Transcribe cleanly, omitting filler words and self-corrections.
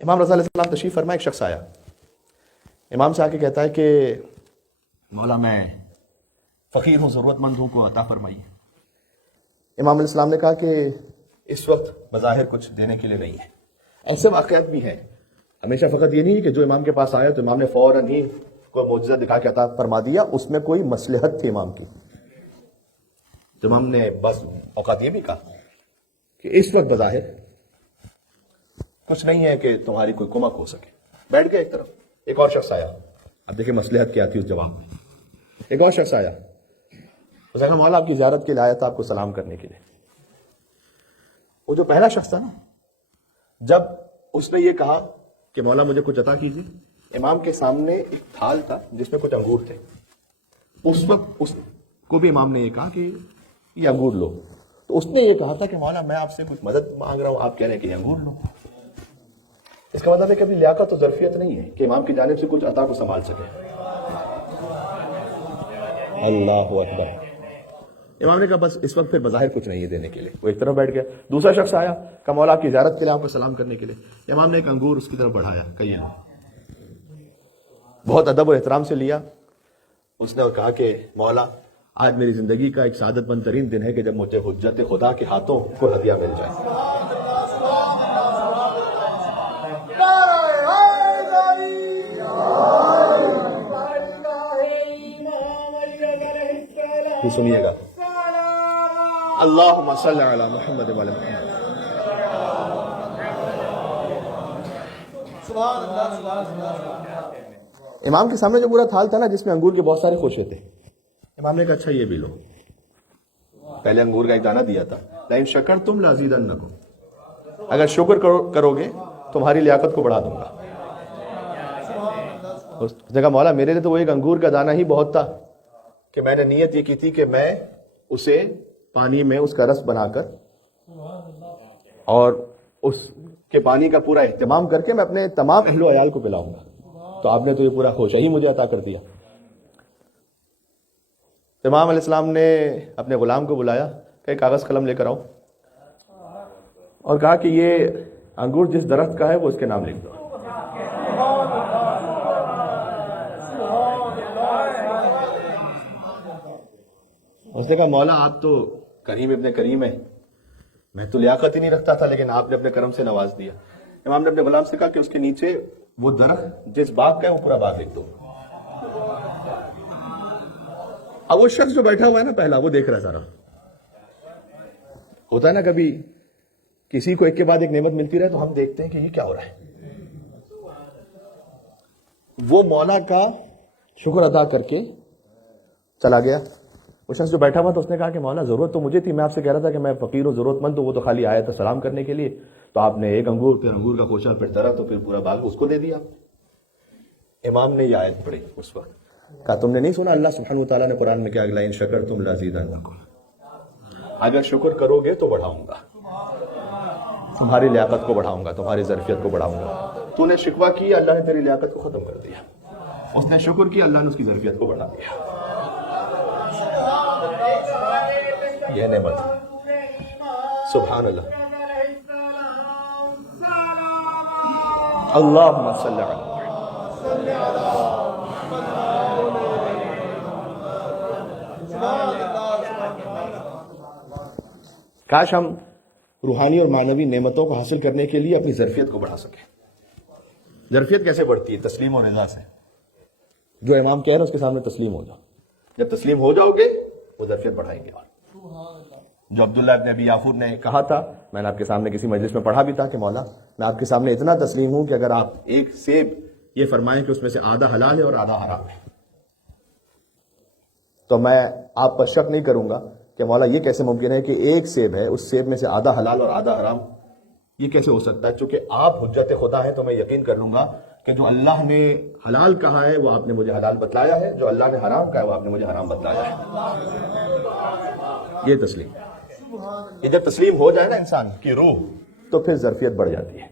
امام رضا علیہ السلام تشریف فرما، ایک شخص آیا، امام سے آ کے کہتا ہے کہ مولا میں فقیر ہوں، ضرورت مند ہوں، کو عطا فرمائیے۔ امام علیہ السلام نے کہا کہ اس وقت بظاہر کچھ دینے کے لیے نہیں ہے۔ ایسے واقعات بھی ہیں، ہمیشہ فقط یہ نہیں ہے کہ جو امام کے پاس آیا تو امام نے فوراً ہی کوئی معجزہ دکھا کے عطا فرما دیا، اس میں کوئی مصلحت تھی امام کی۔ تو امام نے بس اوقات یہ بھی کہا کہ اس وقت بظاہر کچھ نہیں ہے کہ تمہاری کوئی کمک ہو سکے۔ بیٹھ گئے ایک طرف، ایک اور شخص آیا، اب دیکھیں مصلحت کیا تھی اس جواب میں۔ ایک اور شخص آیا، اس نے کہا مولا آپ کی زیارت کے لیے آیا تھا، آپ کو سلام کرنے کے لیے۔ وہ جو پہلا شخص تھا نا، جب اس نے یہ کہا کہ مولا مجھے کچھ عطا کیجیے، امام کے سامنے ایک تھال تھا جس میں کچھ انگور تھے۔ اس وقت اس کو بھی امام نے یہ کہا کہ یہ انگور لو، تو اس نے یہ کہا تھا کہ مولا میں آپ سے کچھ مدد مانگ رہا ہوں، آپ کہہ رہے ہیں کہ یہ انگور لو۔ اس کا مطلب ہے کہ ابھی لیاقت و ظرفیت نہیں ہے کہ امام کی جانب سے کچھ عطا کو سنبھال سکے۔ اللہ اکبر۔ امام نے کہا بس اس وقت پھر بظاہر کچھ نہیں ہے دینے کے لیے، وہ ایک طرف بیٹھ گیا۔ دوسرا شخص آیا، کہا مولا آپ کی زیارت کے لیے، آپ کو سلام کرنے کے لیے۔ امام نے ایک انگور اس کی طرف بڑھایا، کہیے بہت ادب و احترام سے لیا۔ اس نے کہا کہ مولا آج میری زندگی کا ایک سعادت مند ترین دن ہے کہ جب مجھے حجت خدا کے ہاتھوں کو ہدیہ مل جائے۔ سنیے گا، اللہم صلی علی محمد وعلی محمد۔ امام کے سامنے جو پورا تھال تھا نا جس میں انگور کے بہت سارے خوشے تھے، امام نے کہا اچھا یہ بھی لو۔ پہلے انگور کا ایک دانہ دیا تھا، لئن شکرتم لازیدنکم، اگر شکر کرو گے تمہاری لیاقت کو بڑھا دوں گا۔ اس نے کہا مولا میرے لیے تو وہ ایک انگور کا دانہ ہی بہت تھا کہ میں نے نیت یہ کی تھی کہ میں اسے پانی میں اس کا رس بنا کر اور اس کے پانی کا پورا اہتمام کر کے میں اپنے تمام اہل و عیال کو پلاؤں گا، تو آپ نے تو یہ پورا خوشہ ہی مجھے عطا کر دیا۔ امام علیہ السلام نے اپنے غلام کو بلایا کہ کاغذ قلم لے کر آؤ، اور کہا کہ یہ انگور جس درخت کا ہے وہ اس کے نام لکھ دو۔ اس نے کہا مولا آپ تو کریم ابن کریم ہیں، میں تو لیاقت ہی نہیں رکھتا تھا لیکن آپ نے اپنے کرم سے نواز دیا۔ امام نے اپنے غلام سے کہا کہ اس کے نیچے وہ درخت جس باغ کا ہے وہ پورا باغ لکھ دو۔ اب وہ شخص جو بیٹھا ہوا ہے نا پہلا، وہ دیکھ رہا ہے سارا۔ ہوتا ہے نا کبھی کسی کو ایک کے بعد ایک نعمت ملتی رہے تو ہم دیکھتے ہیں کہ یہ کیا ہو رہا ہے۔ وہ مولا کا شکر ادا کر کے چلا گیا۔ وہ شخص جو بیٹھا ہوا تھا اس نے کہا کہ مولا ضرورت تو مجھے تھی، میں آپ سے کہہ رہا تھا کہ میں فقیر ہوں، ضرورت مند ہوں، وہ تو خالی آیا تھا سلام کرنے کے لیے، تو آپ نے ایک انگور، پھر انگور کا کوشہ، پھر درخت، تو پھر پورا باغ اس کو دے دیا۔ امام نے یہ آیت پڑھی اس وقت، کہا تم نے نہیں سنا اللہ سبحانہ وتعالیٰ نے قرآن میں کیا، لئن شکرتم لازیدنکم، اگر شکر کرو گے تو بڑھاؤں گا، تمہاری لیاقت کو بڑھاؤں گا، تمہاری ظرفیت کو بڑھاؤں گا۔ تو نے شکوہ کیا، اللہ نے تیری لیاقت کو ختم کر دیا۔ اس نے شکر کیا، اللہ نے اس کی ظرفیت کو بڑھا دیا۔ یہ نعمت، سبحان اللہ، اللہم صلی علی کاش ہم روحانی اور معنوی نعمتوں کو حاصل کرنے کے لیے اپنی ظرفیت کو بڑھا سکیں۔ ظرفیت کیسے بڑھتی ہے؟ تسلیم و رضا سے۔ جو امام کہہ رہے ہیں اس کے سامنے تسلیم ہو جاؤ، جب تسلیم ہو جاؤ گے وہ ظرفیت بڑھائیں گے۔ اور جو عبداللہ ابن ابی یافور نے کہا تھا، میں نے آپ کے سامنے کسی مجلس میں پڑھا بھی تھا کہ مولا میں آپ کے سامنے اتنا تسلیم ہوں کہ اگر آپ ایک سیب یہ فرمائیں کہ اس میں سے آدھا حلال ہے اور آدھا حرام ہے تو میں آپ پر شک نہیں کروں گا کہ مولا یہ کیسے ممکن ہے کہ ایک سیب ہے، اس سیب میں سے آدھا حلال اور آدھا حرام، یہ کیسے ہو سکتا ہے؟ چونکہ آپ حجت خدا ہیں تو میں یقین کر لوں گا کہ جو اللہ نے حلال کہا ہے وہ آپ نے مجھے حلال بتلایا ہے، جو اللہ نے حرام کہا ہے وہ آپ نے مجھے حرام بتلایا ہے۔ یہ تسلیم، یہ جب تسلیم ہو جائے نا انسان کی روح تو پھر ظرفیت بڑھ جاتی ہے۔